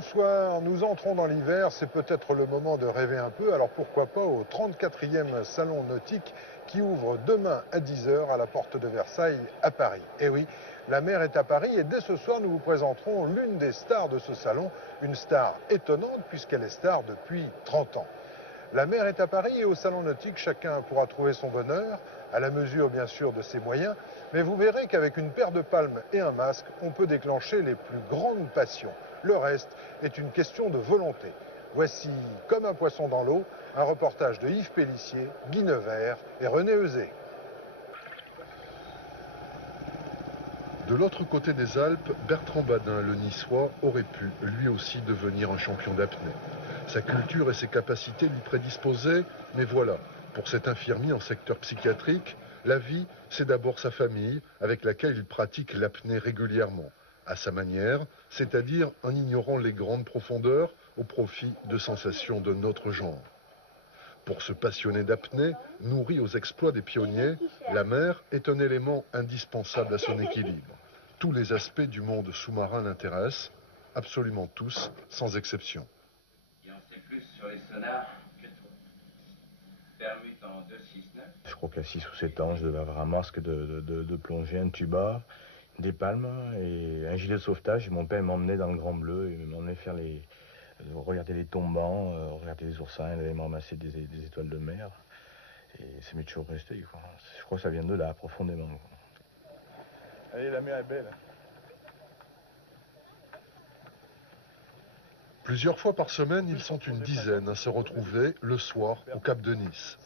Bonsoir, nous entrons dans l'hiver, c'est peut-être le moment de rêver un peu, alors pourquoi pas au 34e Salon Nautique qui ouvre demain à 10 h à la porte de Versailles à Paris. Et oui, la mer est à Paris et dès ce soir nous vous présenterons l'une des stars de ce salon, une star étonnante puisqu'elle est star depuis 30 ans. La mer est à Paris et au Salon Nautique, chacun pourra trouver son bonheur, à la mesure bien sûr de ses moyens, mais vous verrez qu'avec une paire de palmes et un masque, on peut déclencher les plus grandes passions. Le reste est une question de volonté. Voici Comme un poisson dans l'eau, un reportage de Yves Pélissier, Guy Nevert et René Euzé. De l'autre côté des Alpes, Bertrand Badin, le Niçois, aurait pu lui aussi devenir un champion d'apnée. Sa culture et ses capacités lui prédisposaient, mais voilà, pour cet infirmier en secteur psychiatrique, la vie, c'est d'abord sa famille, avec laquelle il pratique l'apnée régulièrement, à sa manière, c'est-à-dire en ignorant les grandes profondeurs au profit de sensations de notre genre. Pour ce passionné d'apnée, nourri aux exploits des pionniers, la mer est un élément indispensable à son équilibre. Tous les aspects du monde sous-marin l'intéressent, absolument tous, sans exception. Il en sait plus sur les sonars que toi. Permute en 269. Je crois qu'à 6 ou 7 ans, je devais avoir un masque de plongée, un tuba, des palmes et un gilet de sauvetage. Et mon père m'emmenait dans le Grand Bleu, il m'emmenait faire regarder les tombants, regarder les oursins, il allait me ramasser des étoiles de mer. Et ça m'est toujours resté, quoi. Je crois que ça vient de là, profondément. Allez, la mer est belle. Plusieurs fois par semaine, ils sont une dizaine à se retrouver le soir au Cap de Nice.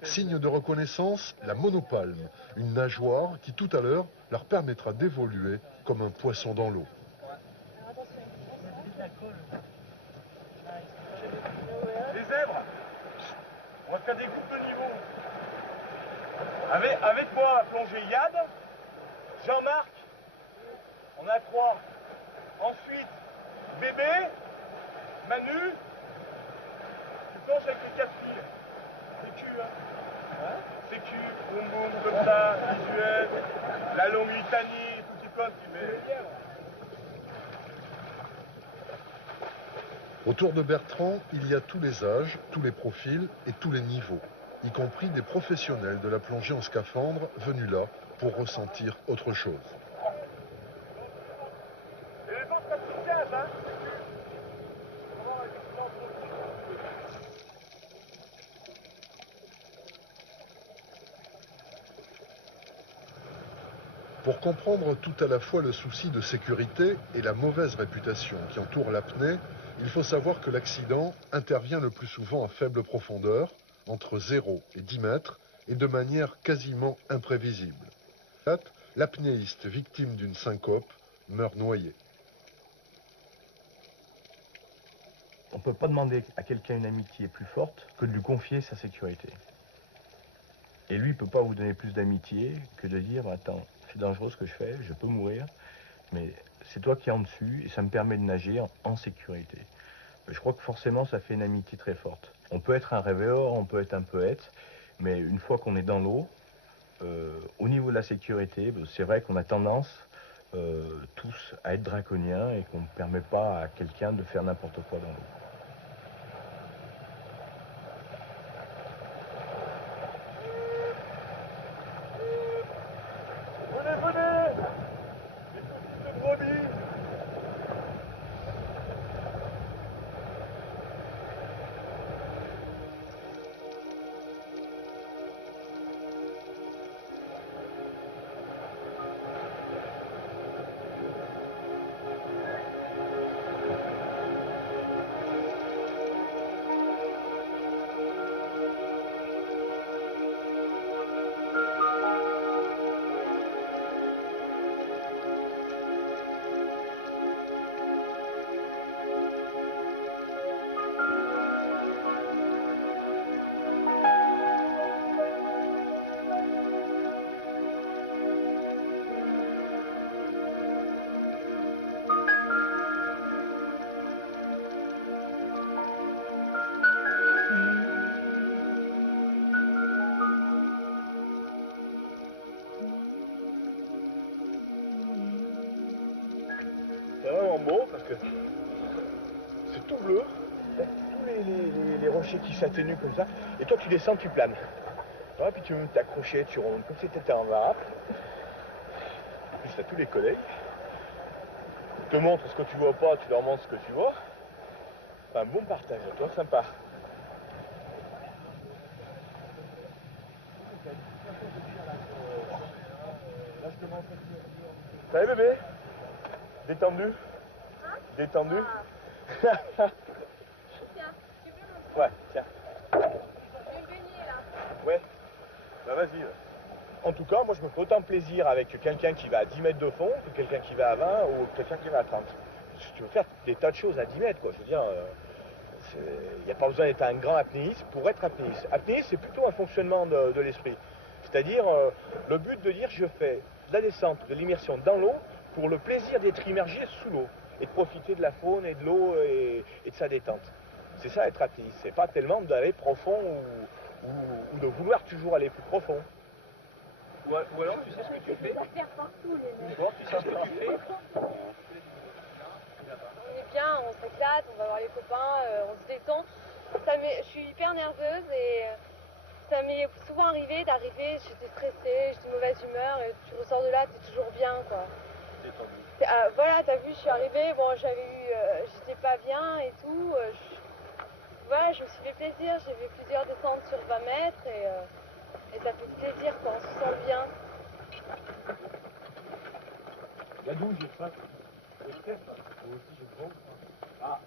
Signe de reconnaissance, la monopalme, une nageoire qui tout à l'heure leur permettra d'évoluer comme un poisson dans l'eau. Les zèbres, on va faire des groupes de niveau. Avec moi, plongée Yad, Jean-Marc, on a 3. Ensuite, Bébé, Manu, tu plonges avec les 4 filles. Sécu, hein, sécu, boum boum, comme ça, visuel, la longue litanie, tout qui compte, tu mets. Autour de Bertrand, il y a tous les âges, tous les profils et tous les niveaux, y compris des professionnels de la plongée en scaphandre venus là pour ressentir autre chose. Et les autres, pas de cage, hein. Pour comprendre tout à la fois le souci de sécurité et la mauvaise réputation qui entoure l'apnée, il faut savoir que l'accident intervient le plus souvent à faible profondeur, entre 0 et 10 mètres, et de manière quasiment imprévisible. L'apnéiste victime d'une syncope meurt noyé. On ne peut pas demander à quelqu'un une amitié plus forte que de lui confier sa sécurité. Et lui, il ne peut pas vous donner plus d'amitié que de dire, attends, c'est dangereux ce que je fais, je peux mourir, mais c'est toi qui es en dessus et ça me permet de nager en sécurité. Je crois que forcément, ça fait une amitié très forte. On peut être un rêveur, on peut être un poète, mais une fois qu'on est dans l'eau, au niveau de la sécurité, c'est vrai qu'on a tendance tous à être draconiens et qu'on ne permet pas à quelqu'un de faire n'importe quoi dans l'eau. Venez, les petites brebis. tout bleu, tous les rochers qui s'atténuent comme ça, et toi tu descends, tu planes. Ouais, puis tu veux t'accrocher, tu rondes comme si tu étais en vape. En plus, tu as tous les collègues. Ils te montrent ce que tu vois pas, tu leur montres ce que tu vois. Enfin, un bon partage, toi, sympa. Ça va bébé? Détendu? Détendu? Tiens, tu veux mon Ouais, tiens. Je vais le baigner là. Ouais. Bah vas-y. Ouais. En tout cas, moi je me fais autant plaisir avec quelqu'un qui va à 10 mètres de fond que quelqu'un qui va à 20 ou quelqu'un qui va à 30. Tu veux faire des tas de choses à 10 mètres, quoi. Je veux dire, il n'y a pas besoin d'être un grand apnéiste pour être apnéiste. Apnéiste, c'est plutôt un fonctionnement de l'esprit. C'est-à-dire, le but de dire je fais de la descente, de l'immersion dans l'eau pour le plaisir d'être immergé sous l'eau et de profiter de la faune et de l'eau et de sa détente. C'est ça être apnéiste. C'est pas tellement d'aller profond ou de vouloir toujours aller plus profond. Ou alors, tu sais ce que tu fais? Ça faire partout les mecs. Ou alors, tu sais ce que tu fais? On est bien, on s'éclate, on va voir les copains, on se détend. Je suis hyper nerveuse et ça m'est souvent arrivé d'arriver, j'étais stressée, j'étais de mauvaise humeur et tu ressors de là, t'es toujours bien quoi. Voilà, t'as vu, je suis arrivée, bon j'étais pas bien et tout. Voilà, je me suis fait plaisir, j'ai fait plusieurs descentes sur 20 mètres et ça fait plaisir quoi, on se sent bien. La douche, j'ai faim. Moi aussi, je prends. Ah,